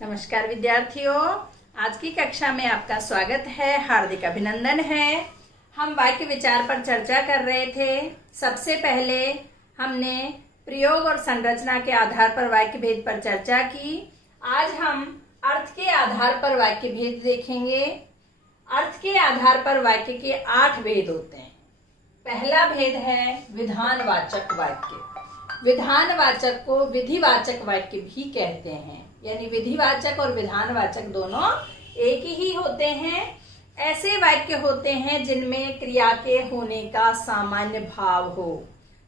नमस्कार विद्यार्थियों, आज की कक्षा में आपका स्वागत है, हार्दिक अभिनंदन है। हम वाक्य विचार पर चर्चा कर रहे थे। सबसे पहले हमने प्रयोग और संरचना के आधार पर वाक्य भेद पर चर्चा की। आज हम अर्थ के आधार पर वाक्य भेद देखेंगे। अर्थ के आधार पर वाक्य के 8 भेद होते हैं। पहला भेद है विधानवाचक वाक्य। विधानवाचक को विधिवाचक वाक्य भी कहते हैं, यानी विधिवाचक और विधानवाचक दोनों एक ही होते हैं। ऐसे वाक्य होते हैं जिनमें क्रिया के होने का सामान्य भाव हो,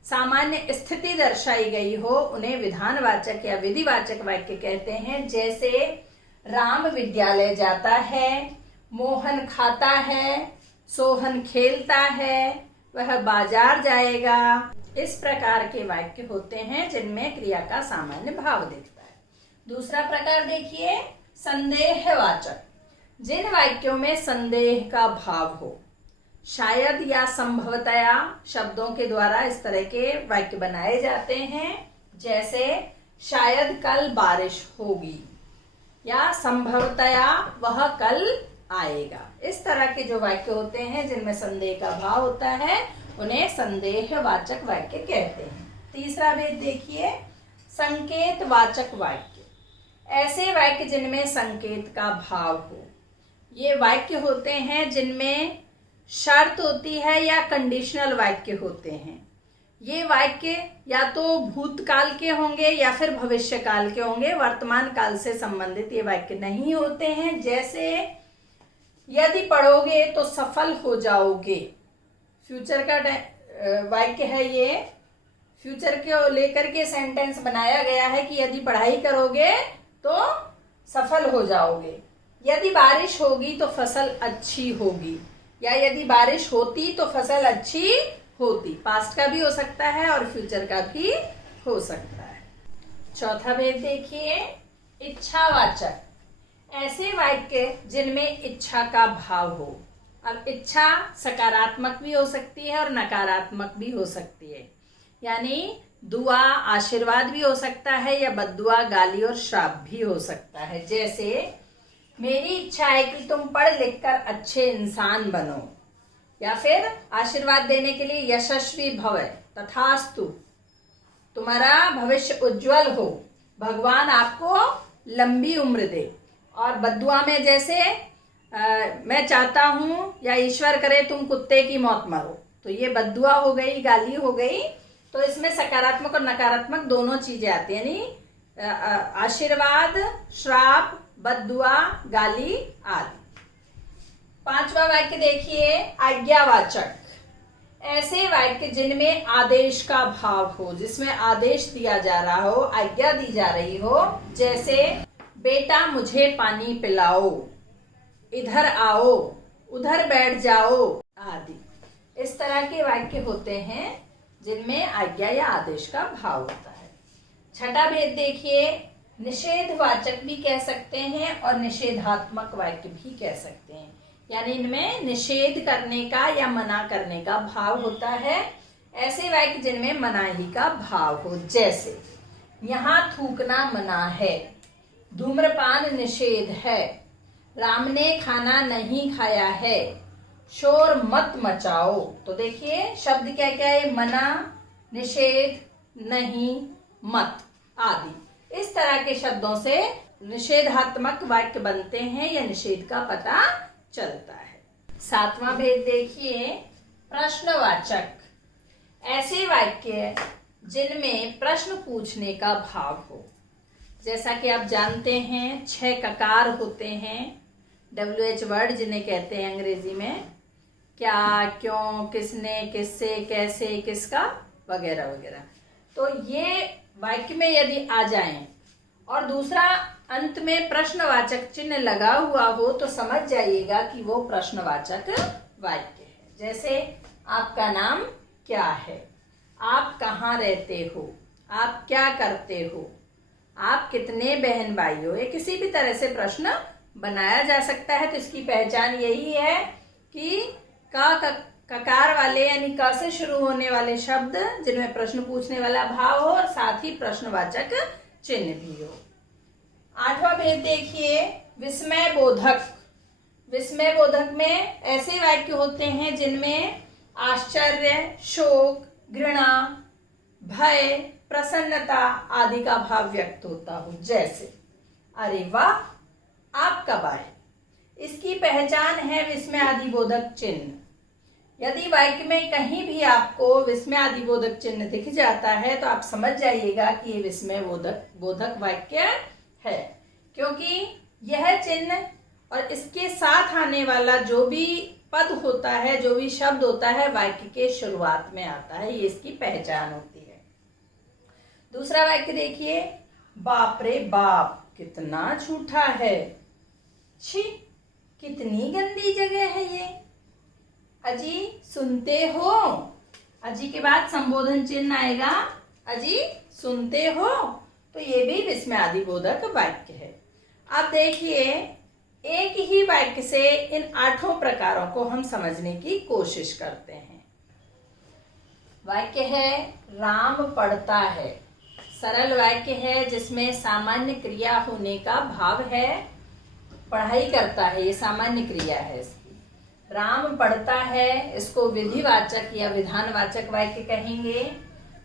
सामान्य स्थिति दर्शाई गई हो, उन्हें विधानवाचक या विधिवाचक वाक्य कहते हैं। जैसे राम विद्यालय जाता है, मोहन खाता है, सोहन खेलता है, वह बाजार जाएगा। इस प्रकार के वाक्य होते हैं जिनमें क्रिया का सामान्य भाव दिखता है। दूसरा प्रकार देखिए, संदेहवाचक। जिन वाक्यों में संदेह का भाव हो, शायद या संभवतया शब्दों के द्वारा इस तरह के वाक्य बनाए जाते हैं। जैसे शायद कल बारिश होगी या संभवतया वह कल आएगा। इस तरह के जो वाक्य होते हैं जिनमें संदेह का भाव होता है, उन्हें संदेहवाचक वाक्य कहते हैं। तीसरा भेद देखिए, संकेतवाचक वाक्य। ऐसे वाक्य जिनमें संकेत का भाव हो। ये वाक्य होते हैं जिनमें शर्त होती है या कंडीशनल वाक्य होते हैं। ये वाक्य या तो भूतकाल के होंगे या फिर भविष्यकाल के होंगे, वर्तमान काल से संबंधित ये वाक्य नहीं होते हैं। जैसे यदि पढ़ोगे तो सफल हो जाओगे, फ्यूचर का वाक्य है। ये फ्यूचर को लेकर के सेंटेंस बनाया गया है कि यदि पढ़ाई करोगे तो सफल हो जाओगे, यदि बारिश होगी तो फसल अच्छी होगी, या यदि बारिश होती तो फसल अच्छी होती। पास्ट का भी हो सकता है और फ्यूचर का भी हो सकता है। चौथा भेद देखिए, इच्छावाचक। ऐसे वाक्य जिनमें इच्छा का भाव हो। अब इच्छा सकारात्मक भी हो सकती है और नकारात्मक भी हो सकती है, यानी दुआ आशीर्वाद भी हो सकता है या बद्दुआ गाली और श्राप भी हो सकता है। जैसे मेरी इच्छा है कि तुम पढ़ लिख कर अच्छे इंसान बनो, या फिर आशीर्वाद देने के लिए यशस्वी भव तथास्तु, तुम्हारा भविष्य उज्जवल हो, भगवान आपको लंबी उम्र दे। और बद्दुआ में जैसे मैं चाहता हूं या ईश्वर करे तुम कुत्ते की मौत मरो, तो ये बद्दुआ हो गई, गाली हो गई। तो इसमें सकारात्मक और नकारात्मक दोनों चीजें आती हैं, यानी आशीर्वाद, श्राप, बद्दुआ, गाली आदि। पांचवा वाक्य देखिए, आज्ञावाचक। ऐसे वाक्य जिनमें आदेश का भाव हो, जिसमें आदेश दिया जा रहा हो, आज्ञा दी जा रही हो। जैसे बेटा मुझे पानी पिलाओ, इधर आओ, उधर बैठ जाओ आदि। इस तरह के वाक्य होते हैं जिनमें आज्ञा या आदेश का भाव होता है। छठा भेद देखिए, निषेधवाचक भी कह सकते हैं और निषेधात्मक वाक्य भी कह सकते हैं, यानी इनमें निषेध करने का या मना करने का भाव होता है। ऐसे वाक्य जिनमें मनाही का भाव हो। जैसे यहाँ थूकना मना है, धूम्रपान निषेध है, राम ने खाना नहीं खाया है, शोर मत मचाओ। तो देखिए शब्द क्या क्या है, मना, निषेध, नहीं, मत आदि। इस तरह के शब्दों से निषेधात्मक वाक्य बनते हैं या निषेध का पता चलता है। सातवां भेद देखिए, प्रश्नवाचक। ऐसे वाक्य जिनमें प्रश्न पूछने का भाव हो। जैसा कि आप जानते हैं 6 ककार होते हैं, WH वर्ड जिन्हें कहते हैं अंग्रेजी में, क्या, क्यों, किसने, किससे, कैसे, किसका वगैरह वगैरह। तो ये वाक्य में यदि आ जाएं और दूसरा अंत में प्रश्नवाचक चिन्ह लगा हुआ हो तो समझ जाइएगा कि वो प्रश्नवाचक वाक्य है। जैसे आपका नाम क्या है, आप कहाँ रहते हो, आप क्या करते हो, आप कितने बहन भाई हो। ये किसी भी तरह से प्रश्न बनाया जा सकता है। तो इसकी पहचान यही है कि ककार वाले यानी क से शुरू होने वाले शब्द जिनमें प्रश्न पूछने वाला भाव हो और साथ ही प्रश्नवाचक चिन्ह भी हो। 8वां भेद देखिए, विस्मय बोधक। विस्मय बोधक में ऐसे वाक्य होते हैं जिनमें आश्चर्य, शोक, घृणा, भय, प्रसन्नता आदि का भाव व्यक्त होता हो। जैसे अरे वाह, आप कब आए। इसकी पहचान है विस्मय आदि बोधक चिन्ह। यदि वाक्य में कहीं भी आपको विस्मय आदि बोधक चिन्ह दिख जाता है तो आप समझ जाइएगा कि ये विस्मय बोधक वाक्य है, क्योंकि यह चिन्ह और इसके साथ आने वाला जो भी पद होता है, जो भी शब्द होता है, वाक्य के शुरुआत में आता है। ये इसकी पहचान होती है। दूसरा वाक्य देखिए, बाप रे बाप, कितना झूठा है। छी, कितनी गंदी जगह है ये। अजी सुनते हो। अजी के बाद संबोधन चिन्ह आएगा, अजी सुनते हो। तो ये भी विस्मय आदि बोधक वाक्य है। अब देखिए, एक ही वाक्य से इन 8 प्रकारों को हम समझने की कोशिश करते हैं। वाक्य है राम पढ़ता है। सरल वाक्य है जिसमें सामान्य क्रिया होने का भाव है। पढ़ाई करता है, ये सामान्य क्रिया है इसकी। राम पढ़ता है, इसको विधिवाचक या विधानवाचक वाक्य कहेंगे।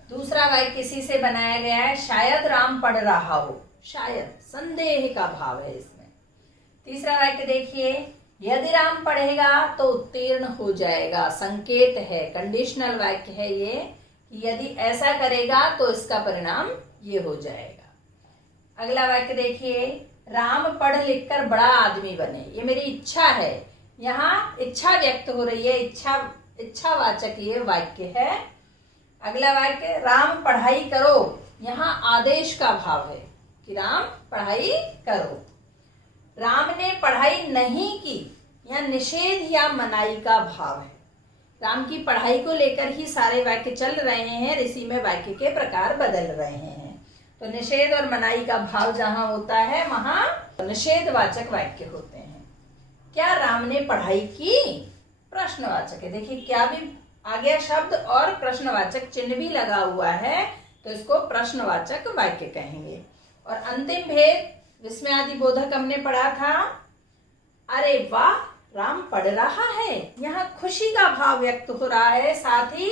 दूसरा वाक्य इसी से बनाया गया है, शायद राम पढ़ रहा हो। शायद संदेह का भाव है इसमें। तीसरा वाक्य देखिए, यदि राम पढ़ेगा तो उत्तीर्ण हो जाएगा। संकेत है, कंडीशनल वाक्य है ये, कि यदि ऐसा करेगा तो इसका परिणाम ये हो जाएगा। अगला वाक्य देखिए, राम पढ़ लिख कर बड़ा आदमी बने। ये मेरी इच्छा है। यहाँ इच्छा व्यक्त हो रही है, इच्छावाचक ये वाक्य है। अगला वाक्य, राम पढ़ाई करो। यहाँ आदेश का भाव है कि राम पढ़ाई करो। राम ने पढ़ाई नहीं की, यहाँ निषेध या मनाई का भाव है। राम की पढ़ाई को लेकर ही सारे वाक्य चल रहे हैं, इसी में वाक्य के प्रकार बदल रहे हैं। तो निषेध और मनाई का भाव जहां होता है वहां निषेधवाचक वाक्य होते हैं। क्या राम ने पढ़ाई की, प्रश्नवाचक है। देखिए क्या भी आ गया शब्द और प्रश्नवाचक चिन्ह भी लगा हुआ है, तो इसको प्रश्नवाचक वाक्य कहेंगे। और अंतिम भेद विस्मय आदि बोधक हमने पढ़ा था, अरे वाह राम पढ़ रहा है। यहाँ खुशी का भाव व्यक्त हो रहा है, साथ ही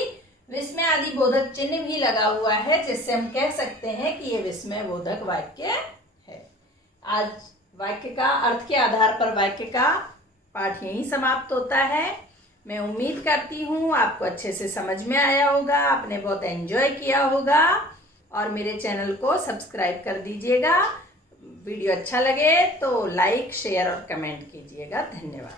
विस्मय आदि बोधक चिन्ह भी लगा हुआ है, जिससे हम कह सकते हैं कि ये विस्मय बोधक वाक्य है। आज वाक्य का अर्थ के आधार पर वाक्य का पाठ यहीं समाप्त होता है। मैं उम्मीद करती हूँ आपको अच्छे से समझ में आया होगा, आपने बहुत एंजॉय किया होगा, और मेरे चैनल को सब्सक्राइब कर दीजिएगा। वीडियो अच्छा लगे तो लाइक, शेयर और कमेंट कीजिएगा। धन्यवाद।